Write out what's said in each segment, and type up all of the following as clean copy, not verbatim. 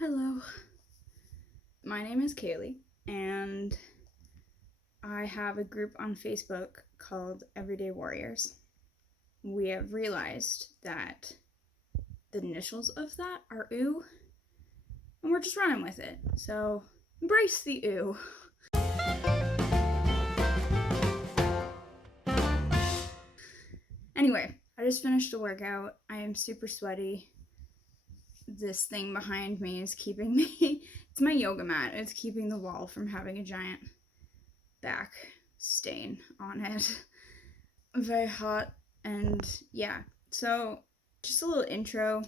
Hello. My name is Kaylee, and I have a group on Facebook called Everyday Warriors. We have realized that the initials of that are OO, and we're just running with it. So embrace the OO. Anyway, I just finished a workout. I am super sweaty. This thing behind me is keeping me, it's my yoga mat. It's keeping the wall from having a giant back stain on it. Very hot, and yeah. So just a little intro.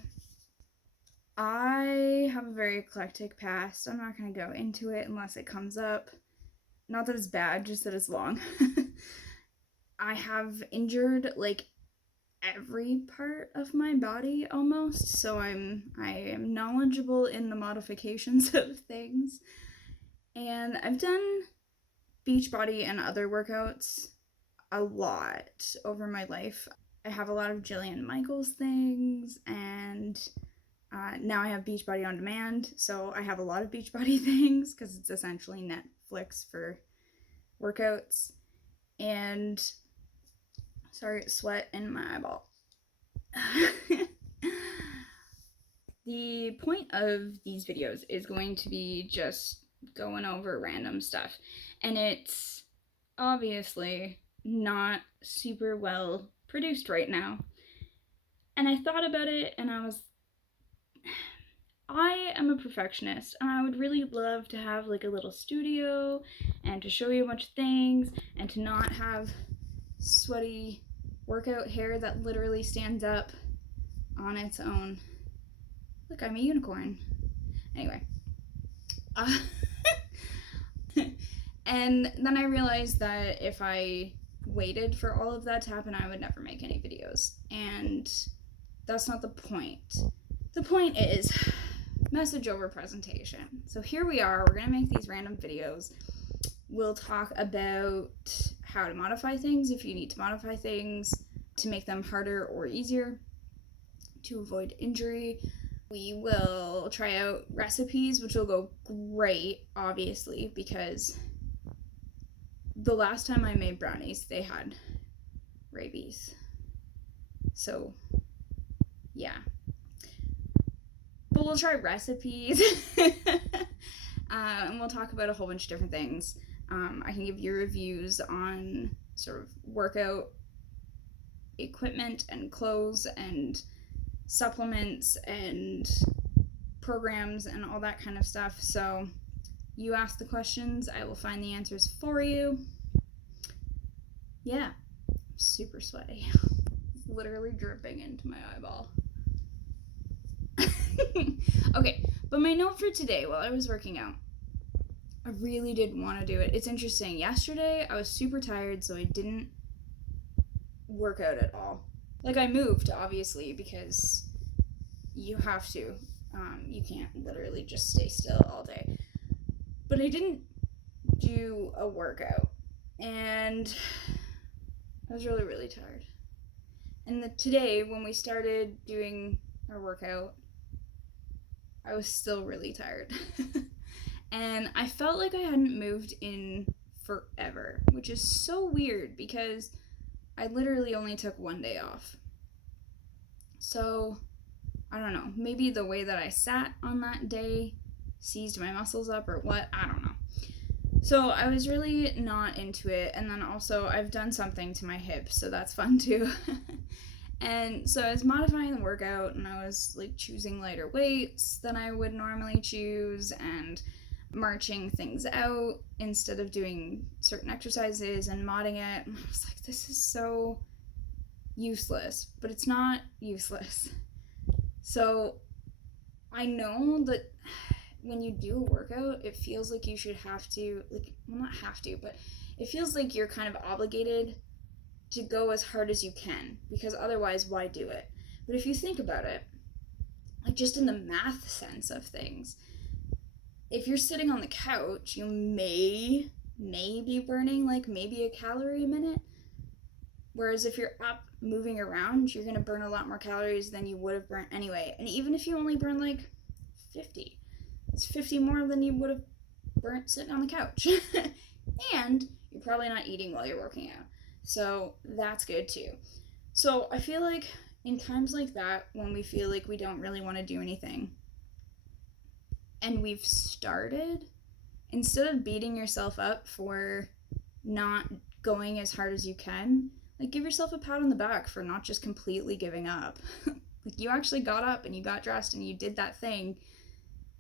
I have a very eclectic past. I'm not going to go into it unless it comes up. Not that it's bad, just that it's long. I have injured like every part of my body almost, so I am knowledgeable in the modifications of things. And I've done Beachbody and other workouts a lot over my life. I have a lot of Jillian Michaels things, and now I have Beachbody on demand, so I have a lot of Beachbody things because it's essentially Netflix for workouts. And sorry, sweat in my eyeball. The point of these videos is going to be just going over random stuff, and it's obviously not super well produced right now. And I thought about it, and I am a perfectionist, and I would really love to have like a little studio and to show you a bunch of things and to not have sweaty workout hair that literally stands up on its own. Look, I'm a unicorn. Anyway. And then I realized that if I waited for all of that to happen, I would never make any videos. And that's not the point. The point is message over presentation. So here we are. We're going to make these random videos. We'll talk about how to modify things if you need to modify things to make them harder or easier, to avoid injury. We will try out recipes, which will go great, obviously, because the last time I made brownies, they had rabies. So, yeah. But we'll try recipes. And we'll talk about a whole bunch of different things. I can give you reviews on sort of workout equipment and clothes and supplements and programs and all that kind of stuff. So you ask the questions, I will find the answers for you. Yeah, I'm super sweaty. It's literally dripping into my eyeball. Okay, but my note for today while I was working out, I really did want to do it. It's interesting. Yesterday I was super tired, so I didn't work out at all. Like, I moved, obviously, because you have to. You can't literally just stay still all day. But I didn't do a workout, and I was really, really tired. And today, when we started doing our workout, I was still really tired. And I felt like I hadn't moved in forever, which is so weird because I literally only took one day off. So, I don't know, maybe the way that I sat on that day seized my muscles up or what, I don't know. So I was really not into it, and then also I've done something to my hip, so that's fun too. And so I was modifying the workout, and I was like choosing lighter weights than I would normally choose, and marching things out instead of doing certain exercises and modding it. And I was like, this is so useless, but it's not useless. So I know that when you do a workout, it feels like you should have to, like, well, not have to, but it feels like you're kind of obligated to go as hard as you can, because otherwise, why do it? But if you think about it, like just in the math sense of things, if you're sitting on the couch, you may be burning like maybe a calorie a minute. Whereas if you're up moving around, you're going to burn a lot more calories than you would have burnt anyway. And even if you only burn like 50, It's 50 more than you would have burnt sitting on the couch. And you're probably not eating while you're working out. So that's good too. So I feel like in times like that, when we feel like we don't really want to do anything, and we've started, instead of beating yourself up for not going as hard as you can, like, give yourself a pat on the back for not just completely giving up. Like, you actually got up and you got dressed and you did that thing,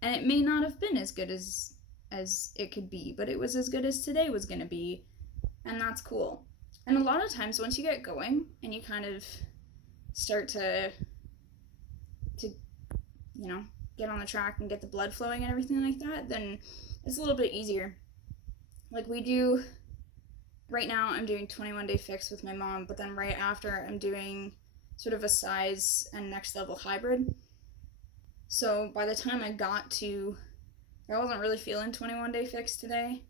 and it may not have been as good as it could be, but it was as good as today was going to be, and that's cool. And a lot of times, once you get going and you kind of start to you know, get on the track and get the blood flowing and everything like that, then it's a little bit easier. Like, we do right now, I'm doing 21-day fix with my mom, but then right after I'm doing sort of a size and next level hybrid. So by the time I wasn't really feeling 21-day fix today.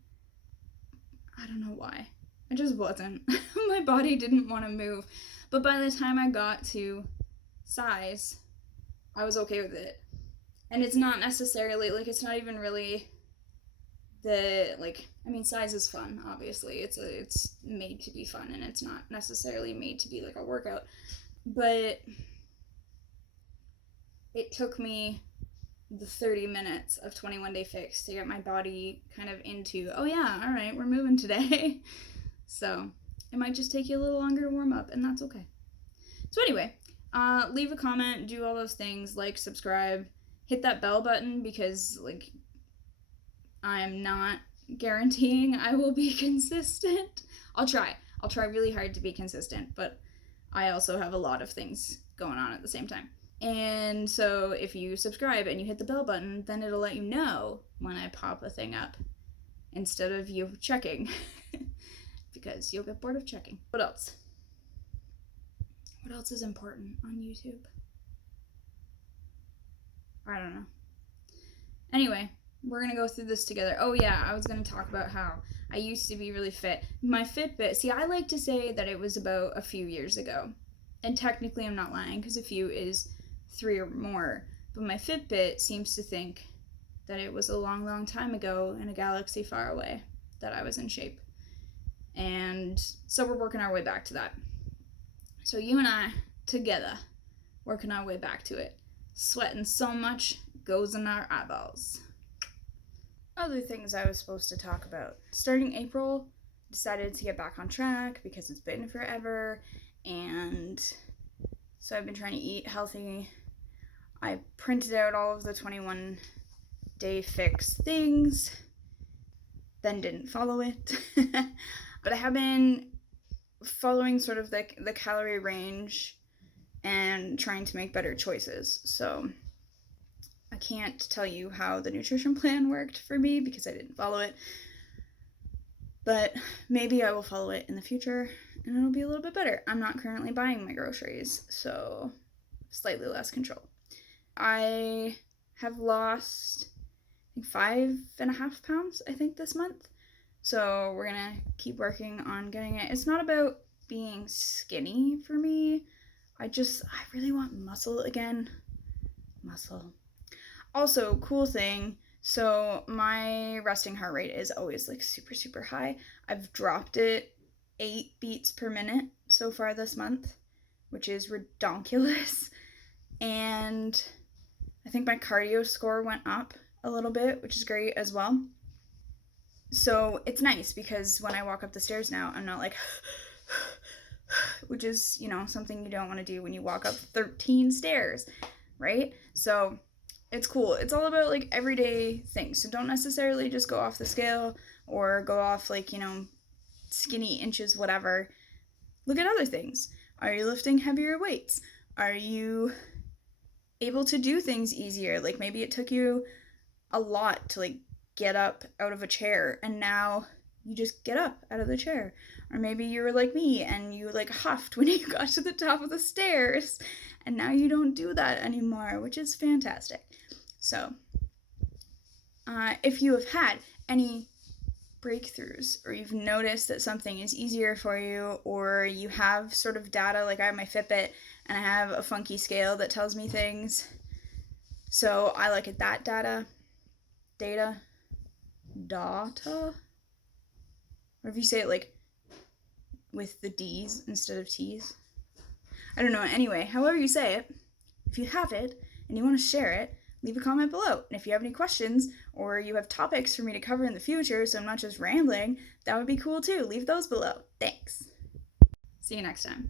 I don't know why. I just wasn't. My body didn't want to move. But by the time I got to size, I was okay with it. And it's not necessarily, like, it's not even really size is fun, obviously. It's made to be fun, and it's not necessarily made to be like a workout. But it took me the 30 minutes of 21-day fix to get my body kind of into, oh yeah, all right, we're moving today. So it might just take you a little longer to warm up, and that's okay. So anyway, leave a comment, do all those things, like, subscribe, hit that bell button, because, like, I'm not guaranteeing I will be consistent. I'll try really hard to be consistent, but I also have a lot of things going on at the same time. And so if you subscribe and you hit the bell button, then it'll let you know when I pop a thing up instead of you checking, because you'll get bored of checking. What else? What else is important on YouTube? I don't know. Anyway, we're going to go through this together. Oh yeah, I was going to talk about how I used to be really fit. My Fitbit, see, I like to say that it was about a few years ago. And technically I'm not lying, because a few is 3 or more. But my Fitbit seems to think that it was a long, long time ago in a galaxy far away that I was in shape. And so we're working our way back to that. So you and I, together, working our way back to it. Sweating so much, goes in our eyeballs. Other things I was supposed to talk about. Starting April, decided to get back on track because it's been forever, and so I've been trying to eat healthy. I printed out all of the 21-day fix things, then didn't follow it. But I have been following sort of the calorie range and trying to make better choices. So I can't tell you how the nutrition plan worked for me because I didn't follow it, but maybe I will follow it in the future and it'll be a little bit better. I'm not currently buying my groceries, so slightly less control. I have lost, I think, 5.5 pounds, I think, this month. So we're gonna keep working on getting it. It's not about being skinny for me. I really want muscle again. Muscle. Also, cool thing, so my resting heart rate is always like super, super high. I've dropped it 8 beats per minute so far this month, which is redonkulous. And I think my cardio score went up a little bit, which is great as well. So it's nice because when I walk up the stairs now, I'm not like, which is, something you don't want to do when you walk up 13 stairs, right? So it's cool. It's all about like everyday things. So don't necessarily just go off the scale or go off like, skinny inches, whatever. Look at other things. Are you lifting heavier weights? Are you able to do things easier? Like maybe it took you a lot to like get up out of a chair and now you just get up out of the chair. Or maybe you were like me and you like huffed when you got to the top of the stairs and now you don't do that anymore, which is fantastic. So if you have had any breakthroughs or you've noticed that something is easier for you, or you have sort of data, like I have my Fitbit and I have a funky scale that tells me things, so I look at that data data, or if you say it like with the D's instead of T's. I don't know. Anyway, however you say it, if you have it and you want to share it, leave a comment below. And if you have any questions or you have topics for me to cover in the future so I'm not just rambling, that would be cool too. Leave those below. Thanks. See you next time.